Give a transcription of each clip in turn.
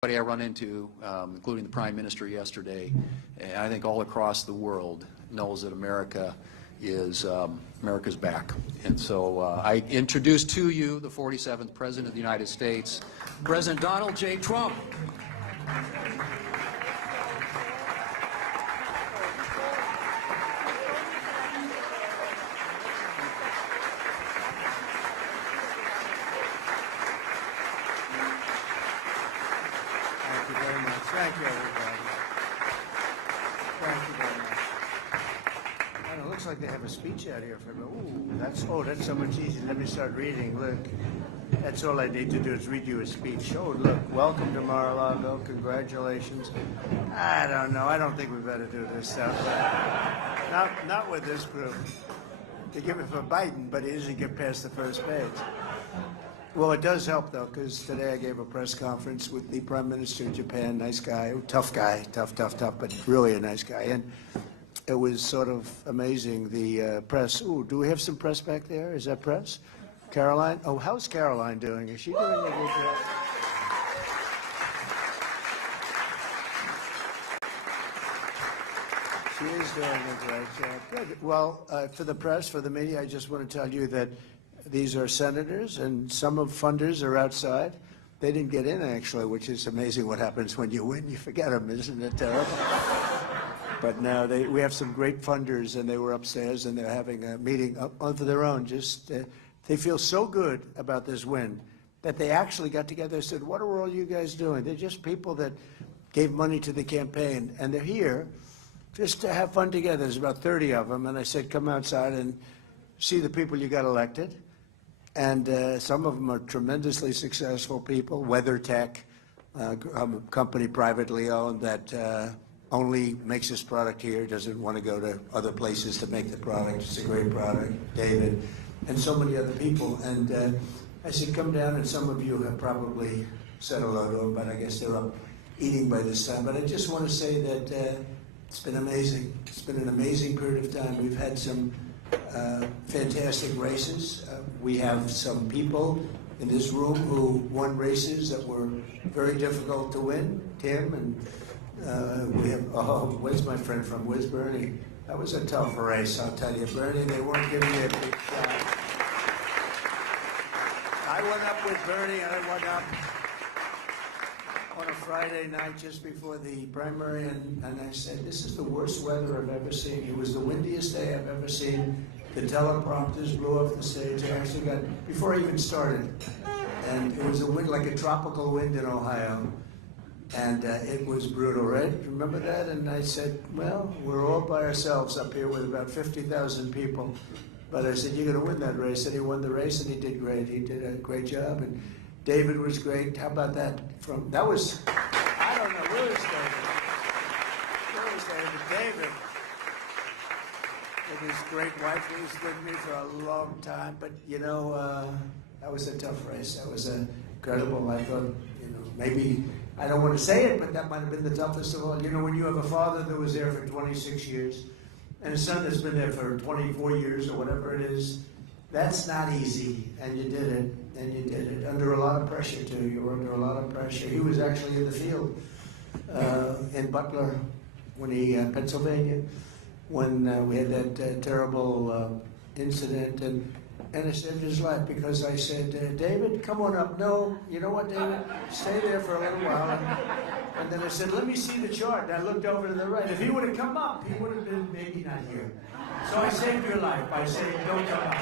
I run into, including the Prime Minister yesterday, and I think all across the world knows that America's back. And so I introduce to you the 47th President of the United States, President Donald J. Trump. Thank you, everybody. Thank you very much. And it looks like they have a speech out here for me. Ooh, that's so much easier. Let me start reading. Look, that's all I need to do is read you a speech. Oh, look, welcome to Mar-a-Lago. Congratulations. I don't know. I don't think we better do this stuff. Not with this group. They give it for Biden, but he doesn't get past the first page. Well, it does help, though, because today I gave a press conference with the Prime Minister of Japan, nice guy, tough, but really a nice guy. And it was sort of amazing, the press. Ooh, do we have some press back there? Is that press? Caroline? Oh, how's Caroline doing? Is she doing a good job? She is doing a great job. Good. Well, for the press, for the media, I just want to tell you that these are senators, and some of funders are outside. They didn't get in, actually, which is amazing what happens when you win. You forget them, isn't it terrible? But no, we have some great funders, and they were upstairs, and they're having a meeting of their own. Just they feel so good about this win that they actually got together and said, what are all you guys doing? They're just people that gave money to the campaign, and they're here just to have fun together. There's about 30 of them, and I said, come outside and see the people you got elected. And some of them are tremendously successful people. WeatherTech, a company privately owned that only makes this product here, doesn't want to go to other places to make the product. It's a great product. David, and so many other people. And I said, come down, and some of you have probably said hello to them, but I guess they're up eating by this time. But I just want to say that it's been amazing. It's been an amazing period of time. We've had some fantastic races. We have some people in this room who won races that were very difficult to win. Tim, and we have, where's my friend from Wiz, Bernie? That was a tough race, I'll tell you. Bernie, they weren't giving you a big shot. I went up with Bernie, and I went up on a Friday night just before the primary, and I said, this is the worst weather I've ever seen. It was the windiest day I've ever seen. The teleprompters blew off the stage. I actually got, before I even started, and it was a wind, like a tropical wind in Ohio, and it was brutal, right? Remember that? And I said, well, we're all by ourselves up here with about 50,000 people. But I said, you're going to win that race. And he won the race, and he did great. He did a great job. And David was great. How about that? That was, I don't know, where is David? Where is David? David, with his great wife, he was with me for a long time. But, you know, that was a tough race. That was incredible. I thought, you know, maybe, I don't want to say it, but that might have been the toughest of all. You know, when you have a father that was there for 26 years, and a son that's been there for 24 years or whatever it is, that's not easy, and you did it, and you did it under a lot of pressure, too. You were under a lot of pressure. He was actually in the field in Butler, when Pennsylvania, when we had that terrible incident, and I saved his life because I said, David, come on up. No, you know what, David? Stay there for a little while. And then I said, let me see the chart. And I looked over to the right. If he would have come up, he would have been maybe not here. So I saved your life by saying, don't come up.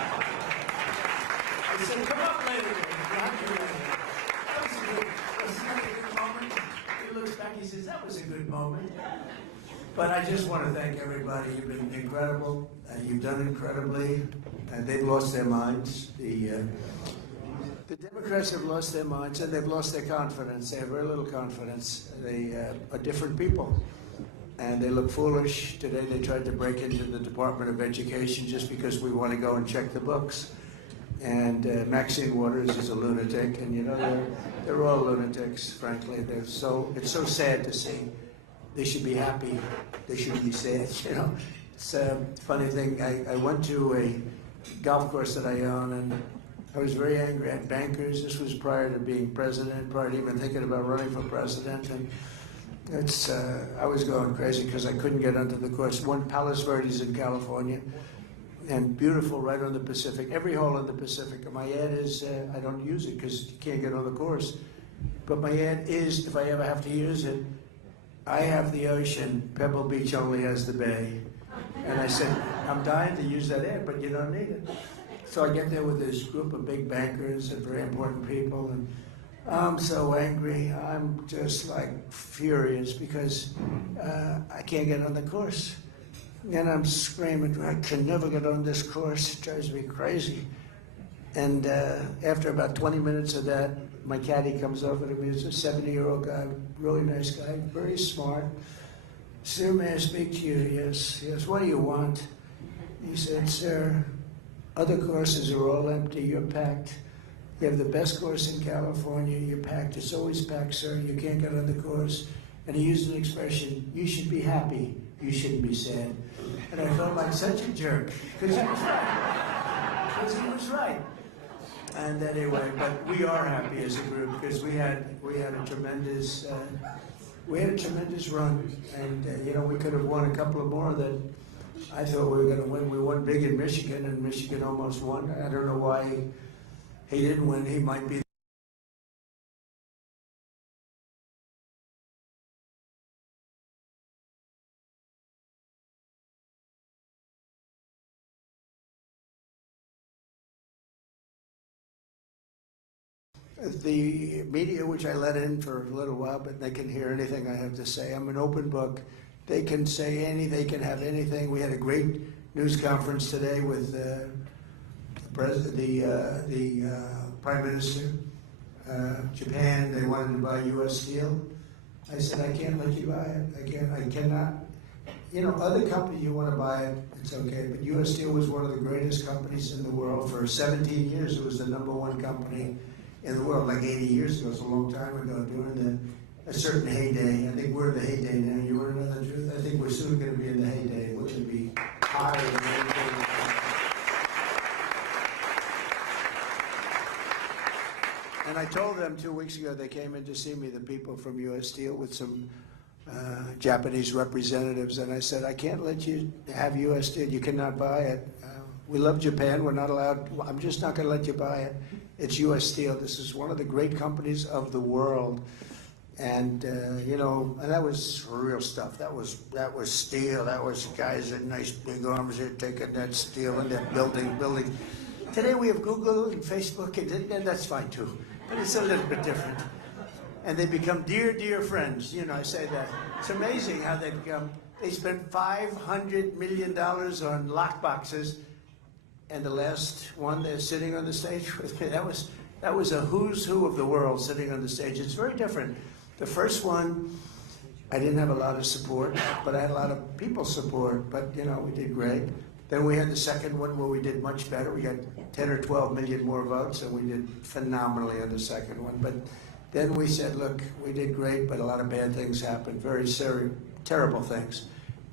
I said, come up later. That was a good moment. He looks back, he says, that was a good moment. But I just want to thank everybody. You've been incredible. You've done incredibly. And they've lost their minds. The Democrats have lost their minds, and they've lost their confidence. They have very little confidence. They are different people, and they look foolish. Today they tried to break into the Department of Education just because we want to go and check the books. And Maxine Waters is a lunatic, and you know, they're all lunatics, frankly. It's so sad to see. They should be happy. They shouldn't be sad, you know. It's a funny thing. I went to a golf course that I own, and I was very angry at bankers. This was prior to being president, prior to even thinking about running for president. And I was going crazy because I couldn't get onto the course. One, Palos Verdes in California, and beautiful right on the Pacific, every hole in the Pacific. And my ad is, I don't use it because you can't get on the course. But my ad is, if I ever have to use it, I have the ocean, Pebble Beach only has the bay. And I said, I'm dying to use that ad, but you don't need it. So I get there with this group of big bankers and very important people, and I'm so angry. I'm just like furious because I can't get on the course. And I'm screaming, I can never get on this course. It drives me crazy. And after about 20 minutes of that, my caddy comes over to me. It's a 70-year-old guy, really nice guy, very smart. Sir, may I speak to you? Yes. Yes, what do you want? He said, sir, other courses are all empty, you're packed. You have the best course in California, you're packed. It's always packed, sir. You can't get on the course. And he used an expression, you should be happy, you shouldn't be sad. And I felt like such a jerk, because he was right. Because he was right. And anyway, but we are happy as a group because we had a tremendous run, and you know, we could have won a couple of more that I thought we were going to win. We won big in Michigan, and Michigan almost won. I don't know why he didn't win. He might be. The media, which I let in for a little while, but they can hear anything I have to say. I'm an open book. They can say anything, they can have anything. We had a great news conference today with the Prime Minister. Japan, they wanted to buy U.S. Steel. I said, I can't let you buy it. I cannot. You know, other companies, you want to buy it, it's okay. But U.S. Steel was one of the greatest companies in the world. For 17 years, it was the #1 company in the world, like 80 years ago. It's a long time ago, during a certain heyday. I think we're in the heyday now. You want to know the truth? I think we're soon going to be in the heyday. We're going to be higher than anything. And I told them 2 weeks ago, they came in to see me, the people from U.S. Steel, with some Japanese representatives, and I said, I can't let you have U.S. Steel. You cannot buy it. We love Japan. We're not allowed. I'm just not going to let you buy it. It's U.S. Steel. This is one of the great companies of the world. And, you know, and that was real stuff. That was steel. That was guys with nice big arms here taking that steel and that building. Today we have Google and Facebook, and that's fine too. But it's a little bit different. And they become dear, dear friends. You know, I say that. It's amazing how they become. They spent $500 million on lockboxes. And the last one, they're sitting on the stage with me. That was a who's who of the world sitting on the stage. It's very different. The first one, I didn't have a lot of support, but I had a lot of people's support. But you know, we did great. Then we had the second one where we did much better. We got 10 or 12 million more votes, and we did phenomenally on the second one. But then we said, look, we did great, but a lot of bad things happened. Very serious, terrible things.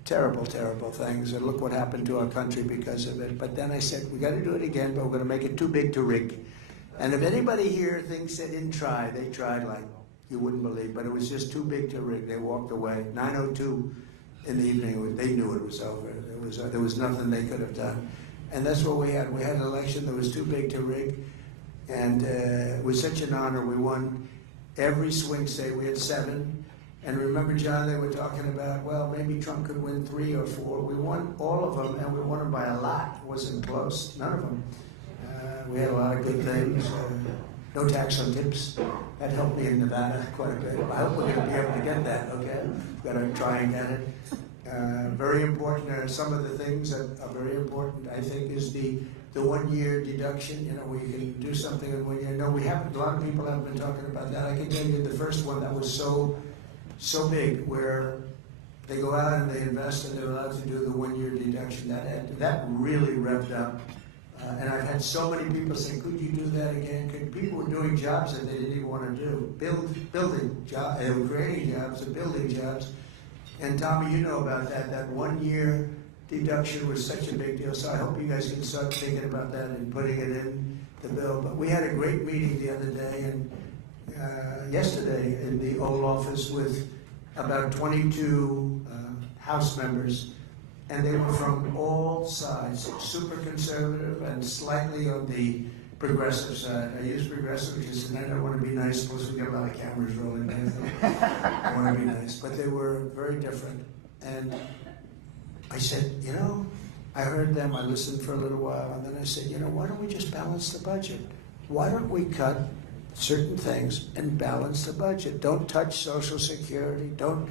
Terrible, terrible things, and look what happened to our country because of it. But then I said, we got to do it again, but we're going to make it too big to rig. And if anybody here thinks they didn't try, they tried like you wouldn't believe, but it was just too big to rig. They walked away. 9:02 in the evening, they knew it was over. There was nothing they could have done. And that's what we had. We had an election that was too big to rig, and it was such an honor. We won every swing state. We had 7. And remember, John, they were talking about, well, maybe Trump could win 3 or 4. We won all of them, and we won them by a lot. It wasn't close, none of them. We had a lot of good things. No tax on tips. That helped me in Nevada quite a bit. I hope we're going to be able to get that, okay? We've got to try and get it. Very important, some of the things that are very important, I think, is the 1-year deduction, you know, where you can do something in 1 year. No, we haven't, a lot of people haven't been talking about that. I can tell you the first one that was so big, where they go out and they invest and they're allowed to do the 1-year deduction. That really revved up. And I've had so many people say, could you do that again? People were doing jobs that they didn't even want to do. Building jobs, creating jobs and building jobs. And Tommy, you know about that 1-year deduction was such a big deal. So I hope you guys can start thinking about that and putting it in the bill. But we had a great meeting the other day and yesterday in the Oval Office with about 22 House members, and they were from all sides, super conservative and slightly on the progressive side. I use progressive because I don't want to be nice, plus we get a lot of cameras rolling. I want to be nice, but they were very different. And I said, you know, I heard them, I listened for a little while, and then I said, you know, why don't we just balance the budget? Why don't we cut certain things and balance the budget? Don't touch Social Security, don't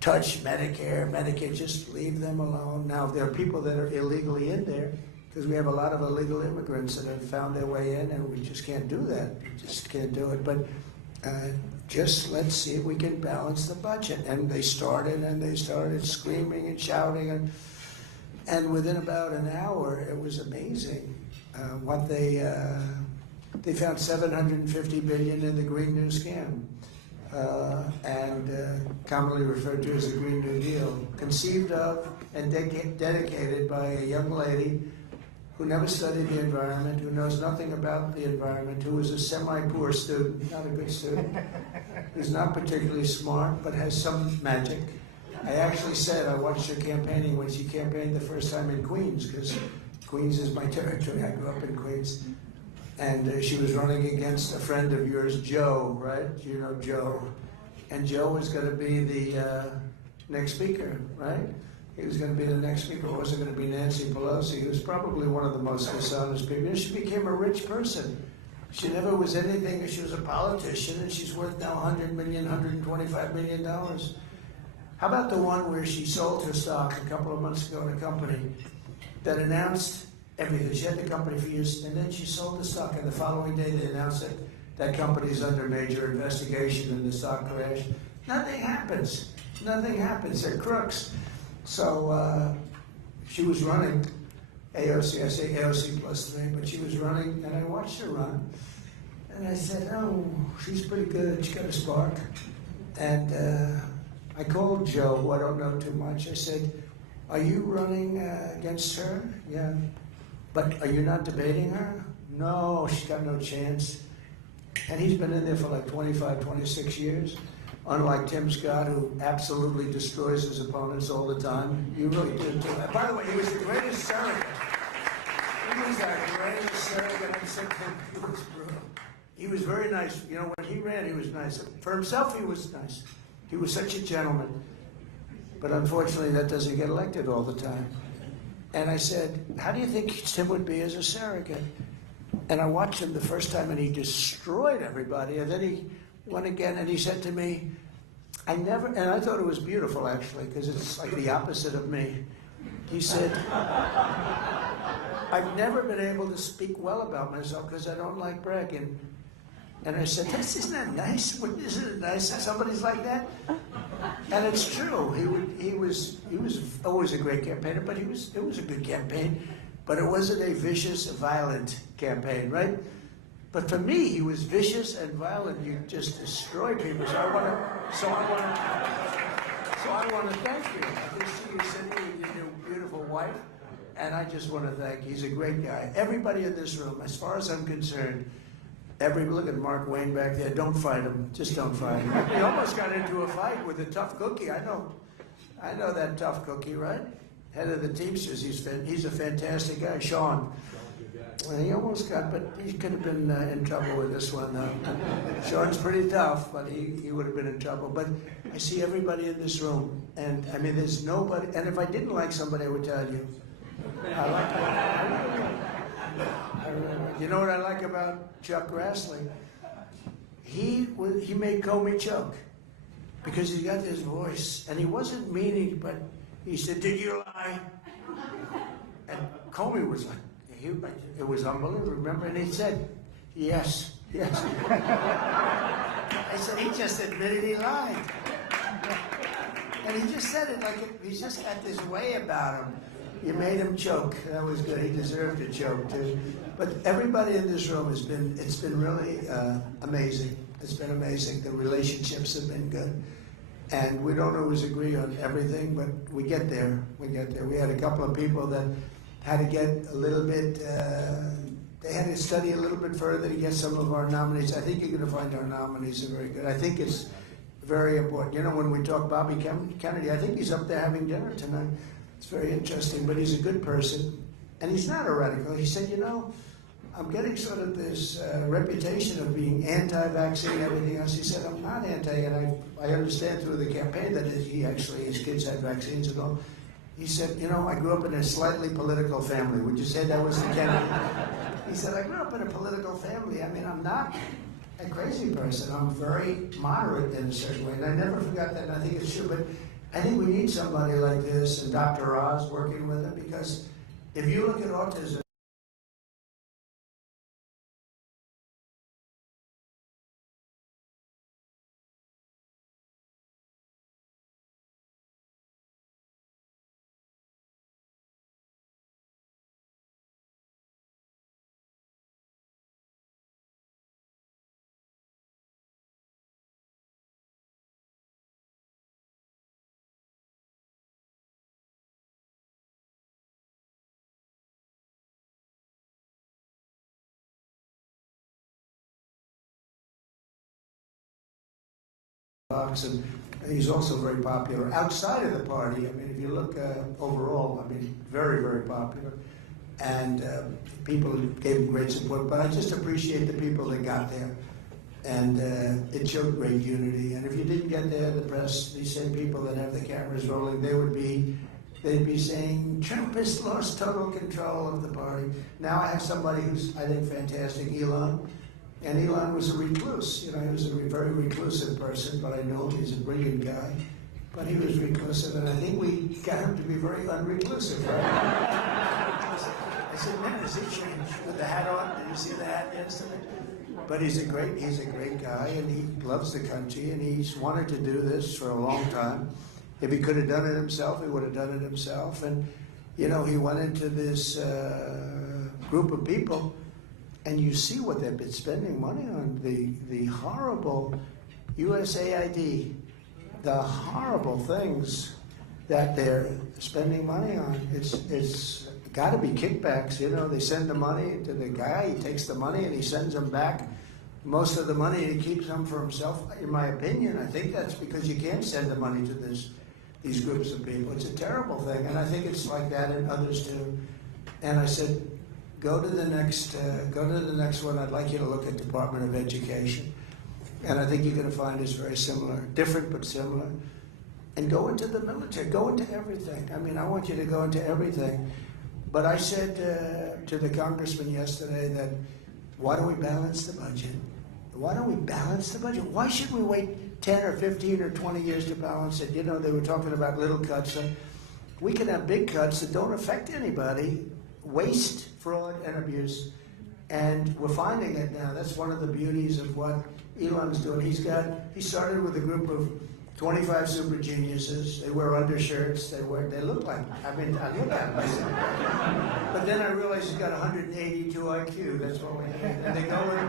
touch Medicare, Medicaid, just leave them alone. Now, there are people that are illegally in there, because we have a lot of illegal immigrants that have found their way in, and we just can't do that. We just can't do it. But just let's see if we can balance the budget. And they started screaming and shouting, and within about an hour, it was amazing what they found $750 billion in the Green New Scam. And commonly referred to as the Green New Deal, conceived of and dedicated by a young lady who never studied the environment, who knows nothing about the environment, who was a semi-poor student, not a good student, who's not particularly smart, but has some magic. I actually said I watched her campaigning when she campaigned the first time in Queens, because Queens is my territory. I grew up in Queens. And she was running against a friend of yours, Joe, right? You know Joe. And Joe was going to be the next speaker, right? He was going to be the next speaker. It wasn't going to be Nancy Pelosi. He was probably one of the most dishonest people. And she became a rich person. She never was anything. She was a politician, and she's worth now $100 million, $125 million. How about the one where she sold her stock a couple of months ago in a company that announced everything? She had the company for years, and then she sold the stock, and the following day they announced that that company's under major investigation and the stock crashed. Nothing happens. Nothing happens. They're crooks. So she was running AOC. I say AOC plus 3, but she was running, and I watched her run. And I said, oh, she's pretty good. She got a spark. And I called Joe, who I don't know too much. I said, are you running against her? Yeah. But are you not debating her? No, she's got no chance. And he's been in there for like 25, 26 years. Unlike Tim Scott, who absolutely destroys his opponents all the time. You really do too. By the way, he was the greatest surrogate. He was the greatest surrogate. I said to him, he was brutal. He was very nice. You know, when he ran, he was nice. For himself, he was nice. He was such a gentleman. But unfortunately, that doesn't get elected all the time. And I said, how do you think Tim would be as a surrogate? And I watched him the first time, and he destroyed everybody. And then he went again, and he said to me, and I thought it was beautiful, actually, because it's like the opposite of me. He said, I've never been able to speak well about myself because I don't like bragging. And I said, isn't that nice? Isn't it nice that somebody's like that? And it's true. He was always a great campaigner, but it was a good campaign. But it wasn't a vicious, violent campaign, right? But for me, he was vicious and violent. You just destroy people. So I want to thank you. I just see you sitting with your beautiful wife, and I just want to thank you. He's a great guy. Everybody in this room, as far as I'm concerned, look at Mark Wayne back there. Don't fight him. Just don't fight him. He almost got into a fight with a tough cookie. I know that tough cookie, right? Head of the Teamsters. He's a fantastic guy, Sean. Well, he almost got, but he could have been in trouble with this one, though. Sean's pretty tough, but he would have been in trouble. But I see everybody in this room, and I mean, there's nobody. And if I didn't like somebody, I would tell you. I like him. You know what I like about Chuck Grassley? He made Comey choke because he got this voice, and he wasn't meaning, but he said, "Did you lie?" And Comey was like, it was unbelievable. Remember, and he said, "Yes, yes." I said, he just admitted he lied, and he just said it like he's just got this way about him. You made him choke. That was good. He deserved to choke too. But everybody in this room it's been really amazing. It's been amazing. The relationships have been good. And we don't always agree on everything, but we get there. We get there. We had a couple of people that had to get a little bit, they had to study a little bit further to get some of our nominees. I think you're going to find our nominees are very good. I think it's very important. You know, when we talk Bobby Kennedy, I think he's up there having dinner tonight. It's very interesting, but he's a good person. And he's not a radical. He said, you know, I'm getting sort of this reputation of being anti-vaccine, everything else. He said, I'm not anti, and I understand through the campaign that his kids had vaccines and all. He said, you know, I grew up in a slightly political family. Would you say that was the Kennedy? He said, I grew up in a political family. I mean, I'm not a crazy person. I'm very moderate in a certain way, and I never forgot that, and I think it's true. But I think we need somebody like this, and Dr. Oz working with him, because if you look at autism, and he's also very popular outside of the party. I mean, if you look overall, I mean, very, very popular. And people gave him great support. But I just appreciate the people that got there. And it showed great unity. And if you didn't get there, the press, these same people that have the cameras rolling, they'd be saying, Trump has lost total control of the party. Now I have somebody who's, I think, fantastic, Elon. And Elon was a recluse. You know, he was a very reclusive person, but I know he's a brilliant guy. But he was reclusive, and I think we got him to be very unreclusive, right? I said, man, has he changed with the hat on? Did you see the hat yesterday? But he's a great guy, and he loves the country, and he's wanted to do this for a long time. If he could have done it himself, he would have done it himself. And, you know, he went into this group of people, and you see what they've been spending money on, the horrible USAID, the horrible things that they're spending money on. It's got to be kickbacks, you know. They send the money to the guy, he takes the money and he sends them back. Most of the money he keeps them for himself, in my opinion. I think that's because you can't send the money to these groups of people. It's a terrible thing, and I think it's like that in others too. And I said, go to the next one. I'd like you to look at Department of Education. And I think you're going to find it's very similar, different but similar. And go into the military, go into everything. I mean, I want you to go into everything. But I said to the congressman yesterday that, why don't we balance the budget? Why don't we balance the budget? Why should we wait 10 or 15 or 20 years to balance it? You know, they were talking about little cuts. We can have big cuts that don't affect anybody. Waste, fraud, and abuse. And we're finding it now. That's one of the beauties of what Elon's doing. He started with a group of 25 super geniuses. They wear undershirts. They look like, I mean, I look at them. But then I realized he's got 182 IQ. That's what we need. And they go in,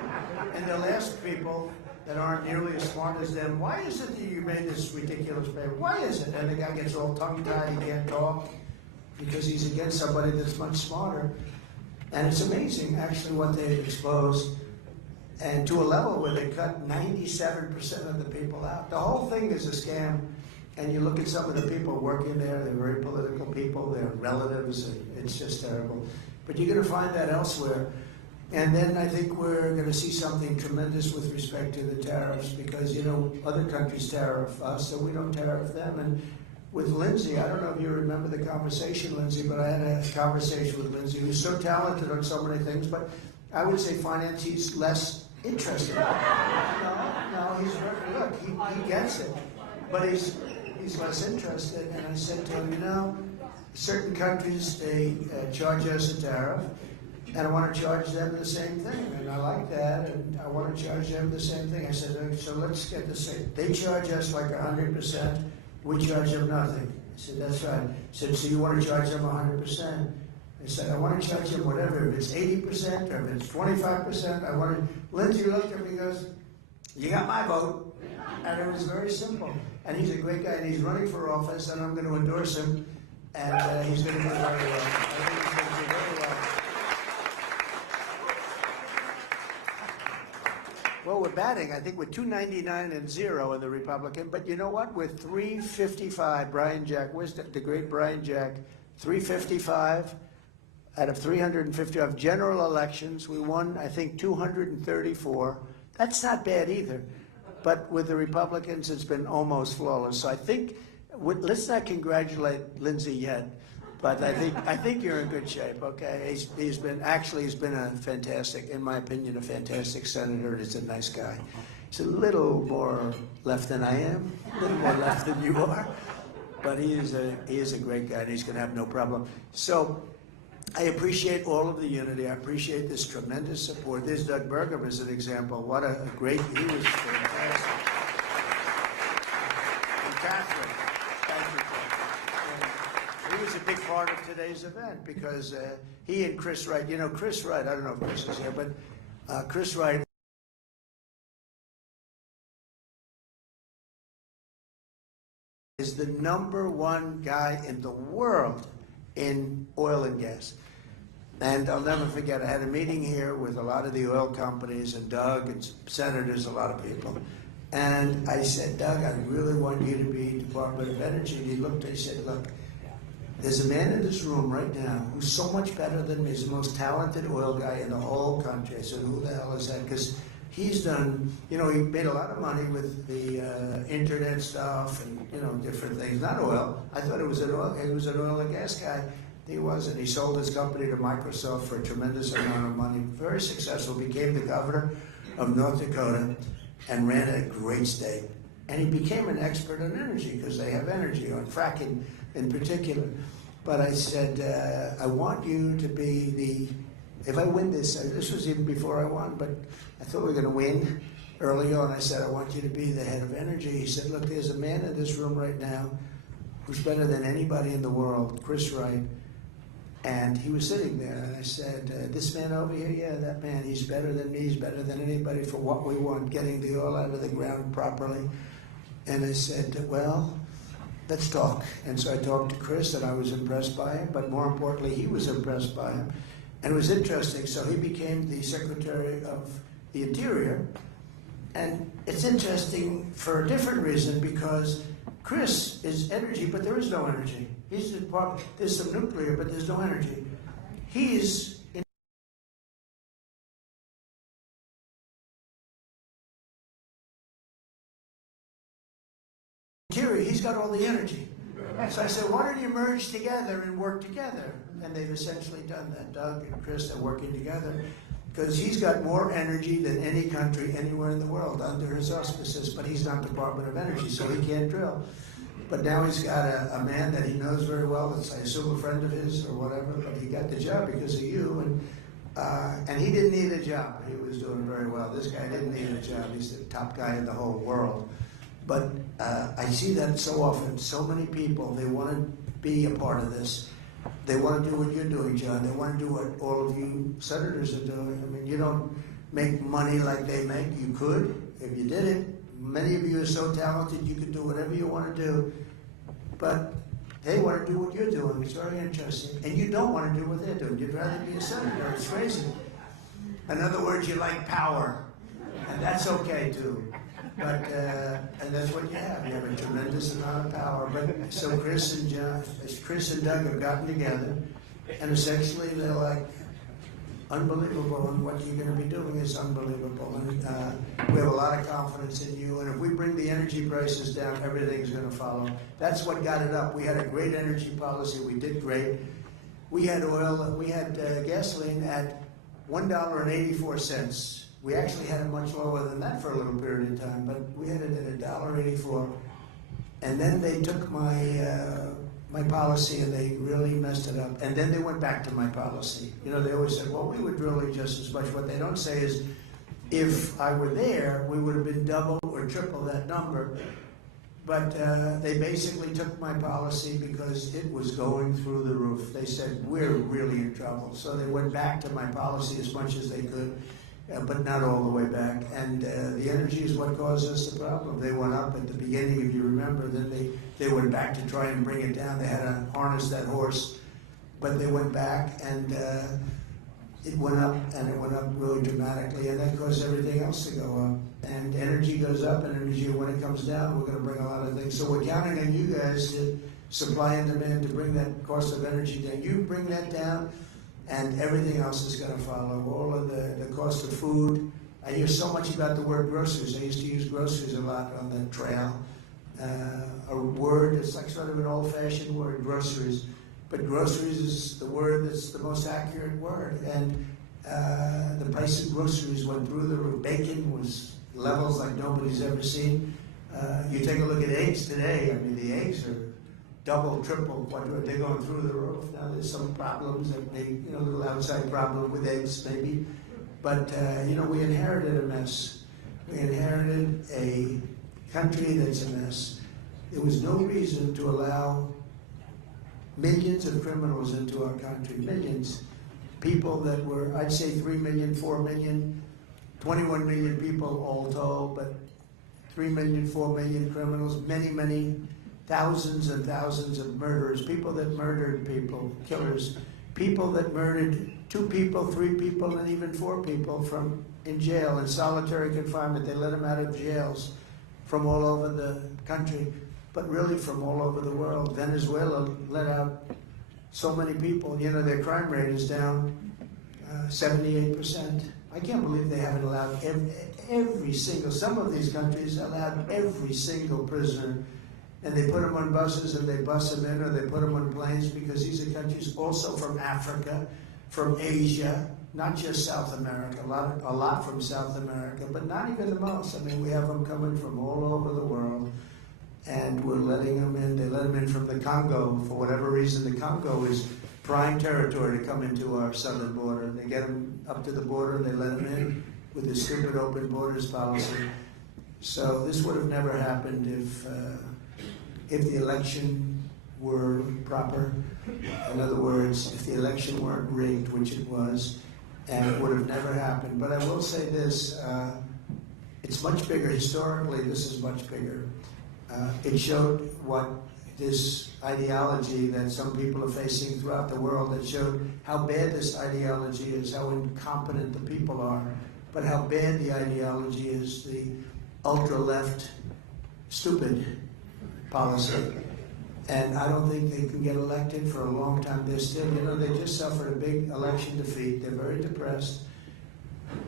and they'll ask people that aren't nearly as smart as them, why is it that you made this ridiculous paper? Why is it? And the guy gets all tongue-tied, he can't talk, because he's against somebody that's much smarter. And it's amazing, actually, what they've exposed, and to a level where they cut 97% of the people out. The whole thing is a scam, and you look at some of the people working there, they're very political people, they're relatives, and it's just terrible. But you're going to find that elsewhere. And then I think we're going to see something tremendous with respect to the tariffs, because, you know, other countries tariff us, so we don't tariff them. And with Lindsay, I don't know if you remember the conversation, Lindsay, but I had a conversation with Lindsay, who's so talented on so many things, but I would say finance, he's less interested. No, he's, look, he gets it, but he's less interested. And I said to him, you know, certain countries, they charge us a tariff, and I want to charge them the same thing, and I like that, and I want to charge them the same thing. I said, so let's get the same. They charge us like 100%. We charge them nothing. I said, that's right. I said, so you want to charge them 100%? I said, I want to charge them whatever. If it's 80% or if it's 25%, I want to. Lindsay looked at me and goes, you got my vote. And it was very simple. and he's a great guy, and he's running for office, and I'm going to endorse him, and he's going to do very well. I think he's going to do very well. Well, we're batting. I think we're 299 and 0 in the Republican, but you know what? We're 355. Brian Jack, where's the great Brian Jack? 355 out of 355 general elections. We won, I think, 234. That's not bad either. But with the Republicans, it's been almost flawless. So I think, let's not congratulate Lindsey yet, but I think you're in good shape, okay? He's been a fantastic, in my opinion, a fantastic senator, and he's a nice guy. He's a little more left than I am, a little more left than you are, but he is a great guy, and he's going to have no problem. So I appreciate all of the unity. I appreciate this tremendous support. There's Doug Burgum as an example. What a great, he was fantastic. And Catherine, thank you, Catherine. He was a big part of today's event because he and Chris Wright, you know, Chris Wright, I don't know if Chris is here, but Chris Wright is the #1 guy in the world in oil and gas. And I'll never forget, I had a meeting here with a lot of the oil companies and Doug and senators, a lot of people. And I said, Doug, I really want you to be Department of Energy. And he looked and he said, look, there's a man in this room right now who's so much better than me. He's the most talented oil guy in the whole country. I said, who the hell is that? Because he's done, you know, he made a lot of money with the internet stuff and, you know, different things. Not oil. I thought he was an oil and gas guy. He wasn't. He sold his company to Microsoft for a tremendous amount of money. Very successful. Became the governor of North Dakota and ran a great state. And he became an expert on energy because they have energy, on fracking in particular. But I said, I want you to be the, if I win this, this was even before I won, but I thought we were going to win early on. I said, I want you to be the head of energy. He said, look, there's a man in this room right now who's better than anybody in the world, Chris Wright. And he was sitting there, and I said, this man over here, yeah, that man, he's better than me, he's better than anybody for what we want, getting the oil out of the ground properly. And I said, well, let's talk. And so I talked to Chris, and I was impressed by him, but more importantly, he was impressed by him. And it was interesting, so he became the Secretary of the Interior. And it's interesting for a different reason, because Chris is energy, but there is no energy. He's the part, there's some nuclear, but there's no energy. He's in Interior, he's got all the energy. So I said, why don't you merge together and work together? And they've essentially done that. Doug and Chris are working together because he's got more energy than any country anywhere in the world under his auspices, but he's not Department of Energy, so he can't drill. But now he's got a man that he knows very well, that's, I assume, a friend of his or whatever, but he got the job because of you, and he didn't need a job. He was doing very well. This guy didn't need a job. He's the top guy in the whole world. But I see that so often. So many people, they want to be a part of this. They want to do what you're doing, John. They want to do what all of you senators are doing. I mean, you don't make money like they make. You could, if you did it. Many of you are so talented, you can do whatever you want to do. But they want to do what you're doing. It's very interesting. And you don't want to do what they're doing. You'd rather be a senator. It's crazy. In other words, you like power. And that's okay, too. But, and that's what you have. You have a tremendous amount of power. But so Chris and Doug have gotten together, and essentially they're like, unbelievable, and what you're going to be doing is unbelievable. And we have a lot of confidence in you, and if we bring the energy prices down, everything's going to follow. That's what got it up. We had a great energy policy. We did great. We had gasoline at $1.84. We actually had it much lower than that for a little period of time, but we had it at $1.84. And then they took my policy and they really messed it up. And then they went back to my policy. You know, they always said, well, we were drilling just as much. What they don't say is, if I were there, we would have been double or triple that number. But they basically took my policy because it was going through the roof. They said, we're really in trouble. So they went back to my policy as much as they could. but not all the way back. And the energy is what caused us the problem. They went up at the beginning, if you remember, then they went back to try and bring it down. They had to harness that horse, but they went back, and it went up, and it went up really dramatically, and that caused everything else to go up. And energy goes up, and energy, when it comes down, we're going to bring a lot of things. So we're counting on you guys to supply and demand to bring that cost of energy down. You bring that down, and everything else is going to follow. All of the cost of food. I hear so much about the word groceries. I used to use groceries a lot on the trail. A word, it's like sort of an old-fashioned word, groceries. But groceries is the word that's the most accurate word. And the price of groceries went through the roof. Bacon was levels like nobody's ever seen. You take a look at eggs today. I mean, the eggs are double, triple, quadruple. They're going through the roof. Now there's some problems that may, a little outside problem with eggs maybe. But, we inherited a mess. We inherited a country that's a mess. There was no reason to allow millions of criminals into our country, millions. People that were, I'd say 3 million, 4 million, 21 million people all told, but 3 million, 4 million criminals, many, many thousands and thousands of murderers, people that murdered people, killers, people that murdered 2 people, 3 people, and even 4 people in jail, in solitary confinement. They let them out of jails from all over the country, but really from all over the world. Venezuela let out so many people. Their crime rate is down 78%. I can't believe they haven't allowed every single, some of these countries allowed every single prisoner, and they put them on buses and they bus them in, or they put them on planes, because these are countries also from Africa, from Asia, not just South America, a lot from South America, but not even the most. I mean, we have them coming from all over the world, and we're letting them in. They let them in from the Congo. For whatever reason, the Congo is prime territory to come into our southern border. They get them up to the border, and they let them in with the stupid open borders policy. So this would have never happened if the election were proper. In other words, if the election weren't rigged, which it was, and it would have never happened. But I will say this, it's much bigger. Historically, this is much bigger. It showed what this ideology that some people are facing throughout the world, that showed how bad this ideology is, how incompetent the people are, but how bad the ideology is, the ultra-left, stupid policy. And I don't think they can get elected for a long time. They're still, they just suffered a big election defeat. They're very depressed.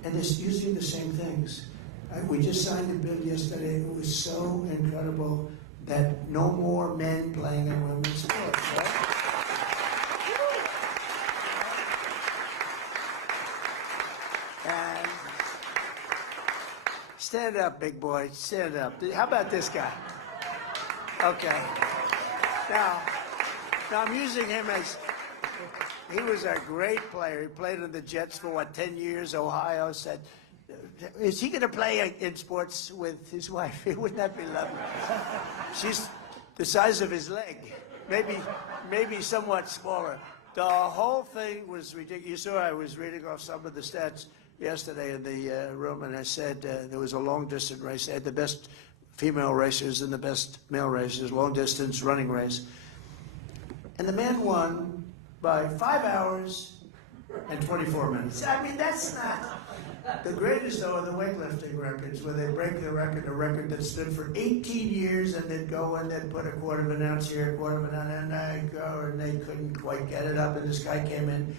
And they're using the same things. We just signed a bill yesterday. It was so incredible that no more men playing in women's sports. Right? And stand up, big boy. Stand up. How about this guy? Okay. Now I'm using him as, he was a great player. He played in the Jets for, 10 years? Ohio said, is he going to play in sports with his wife? Wouldn't that be lovely? She's the size of his leg, maybe somewhat smaller. The whole thing was ridiculous. You saw I was reading off some of the stats yesterday in the room, and I said there was a long-distance race. They had the best female racers and the best male racers, long-distance running race. And the man won by 5 hours and 24 minutes. I mean, that's not... The greatest, though, are the weightlifting records, where they break the record, a record that stood for 18 years, and they'd go and they'd put a quarter of an ounce here, a quarter of an ounce, and I'd go, and they couldn't quite get it up, and this guy came in,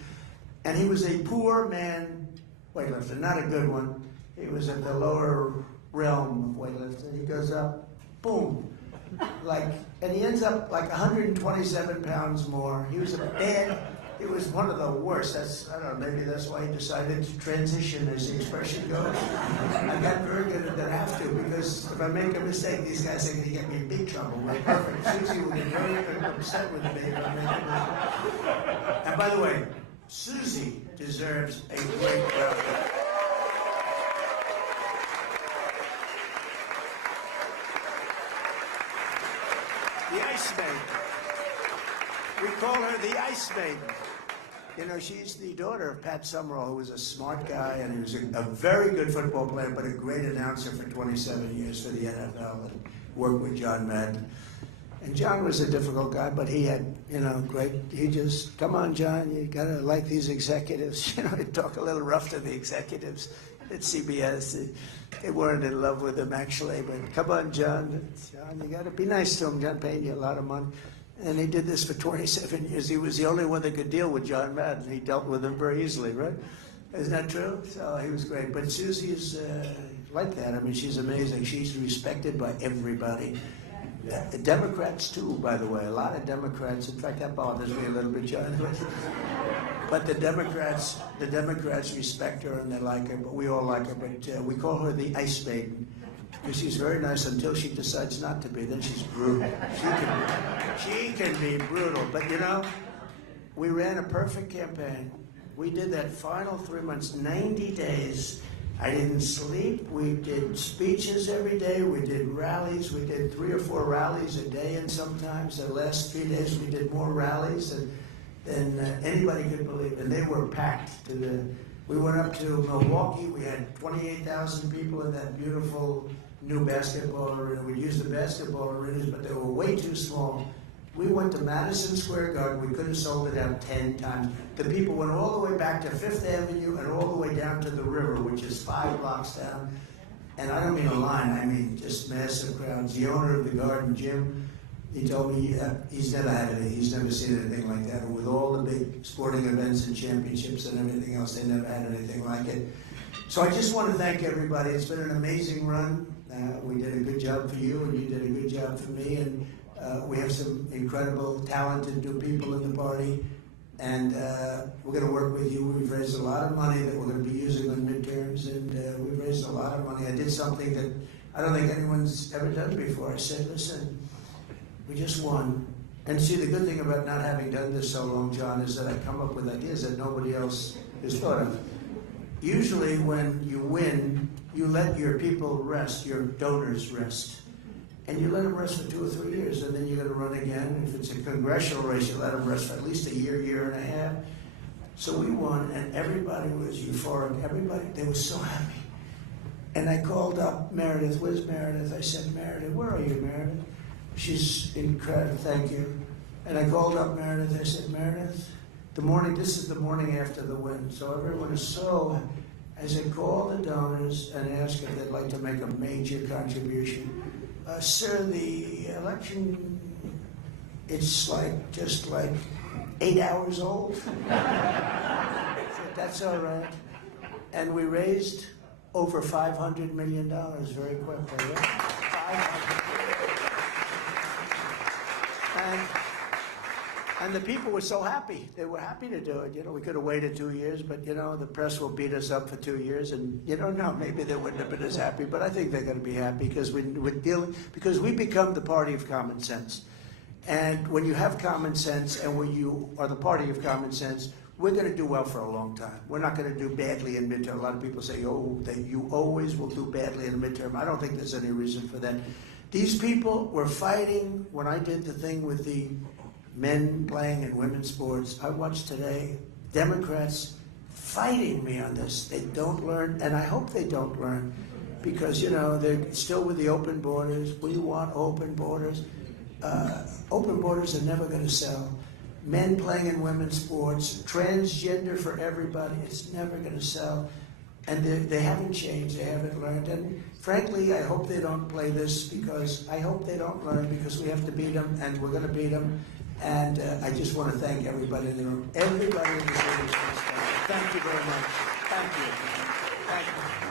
and he was a poor man weightlifter, not a good one. He was in the lower realm of weightlifting. He goes up, boom, and he ends up like 127 pounds more. He was it was one of the worst. I don't know, maybe that's why he decided to transition, as the expression goes. I got very good at that, I have to, because if I make a mistake, these guys are going to get me in big trouble. We're perfect. Susie will get very upset with me if I make a mistake. And by the way, Susie deserves a great welcome. The Ice Maiden. We call her the Ice Maiden. You know, she's the daughter of Pat Summerall, who was a smart guy, and he was a very good football player, but a great announcer for 27 years for the NFL, and worked with John Madden. And John was a difficult guy, but he had, you know, he just, come on, John, you gotta like these executives. You know, he'd talk a little rough to the executives at CBS. They weren't in love with him, actually, but come on, John, you gotta be nice to him. John paying you a lot of money. And he did this for 27 years. He was the only one that could deal with John Madden. He dealt with him very easily, right? Isn't that true? So he was great. But Susie's like that. I mean, she's amazing. She's respected by everybody. The Democrats, too, by the way. A lot of Democrats. In fact, that bothers me a little bit, John. But the Democrats respect her and they like her. But we all like her. But we call her the Ice Maiden. Because she's very nice until she decides not to be. Then she's brutal. She can be brutal. But, you know, we ran a perfect campaign. We did that final 3 months, 90 days. I didn't sleep. We did speeches every day. We did rallies. We did 3 or 4 rallies a day, and sometimes the last few days we did more rallies than anybody could believe. And they were packed. We went up to Milwaukee. We had 28,000 people in that beautiful new basketball arena. We used the basketball arenas, but they were way too small. We went to Madison Square Garden. We could have sold it out 10 times. The people went all the way back to Fifth Avenue and all the way down to the river, which is 5 blocks down. And I don't mean a line, I mean just massive crowds. The owner of the Garden, Jim, he told me he's never had it. He's never seen anything like that. And with all the big sporting events and championships and everything else, they never had anything like it. So I just want to thank everybody. It's been an amazing run. We did a good job for you, and you did a good job for me. And we have some incredible, talented new people in the party. And we're going to work with you. We've raised a lot of money that we're going to be using on midterms. And we've raised a lot of money. I did something that I don't think anyone's ever done before. I said, listen, we just won. And see, the good thing about not having done this so long, John, is that I come up with ideas that nobody else has thought of. Usually when you win, you let your people rest, your donors rest. And you let them rest for 2 or 3 years, and then you're going to run again. If it's a congressional race, you let them rest for at least a year, year and a half. So we won, and everybody was euphoric. Everybody, they were so happy. And I called up Meredith. Where's Meredith? I said, Meredith, where are you, Meredith? She's incredible, thank you. And I called up Meredith. I said, Meredith, this is the morning after the win. So everyone is so, I said, call the donors and ask if they'd like to make a major contribution. Sir, the election, it's just like 8 hours old. So that's all right. And we raised over $500 million very quickly. Yeah? And the people were so happy. They were happy to do it. You know, we could have waited 2 years, but, you know, the press will beat us up for 2 years. And, you don't know, maybe they wouldn't have been as happy. But I think they're going to be happy because because we become the party of common sense. And when you have common sense and when you are the party of common sense, we're going to do well for a long time. We're not going to do badly in midterm. A lot of people say, oh, that you always will do badly in midterm. I don't think there's any reason for that. These people were fighting when I did the thing with the men playing in women's sports. I watched today Democrats fighting me on this. They don't learn, and I hope they don't learn, because, you know, they're still with the open borders. We want open borders. Open borders are never going to sell. Men playing in women's sports, transgender for everybody, it's never going to sell. And they haven't changed, they haven't learned. And frankly, I hope they don't play this, because I hope they don't learn, because we have to beat them, and we're going to beat them. And I just want to thank everybody in the room. Everybody in this room. Thank you very much. Thank you. Thank you.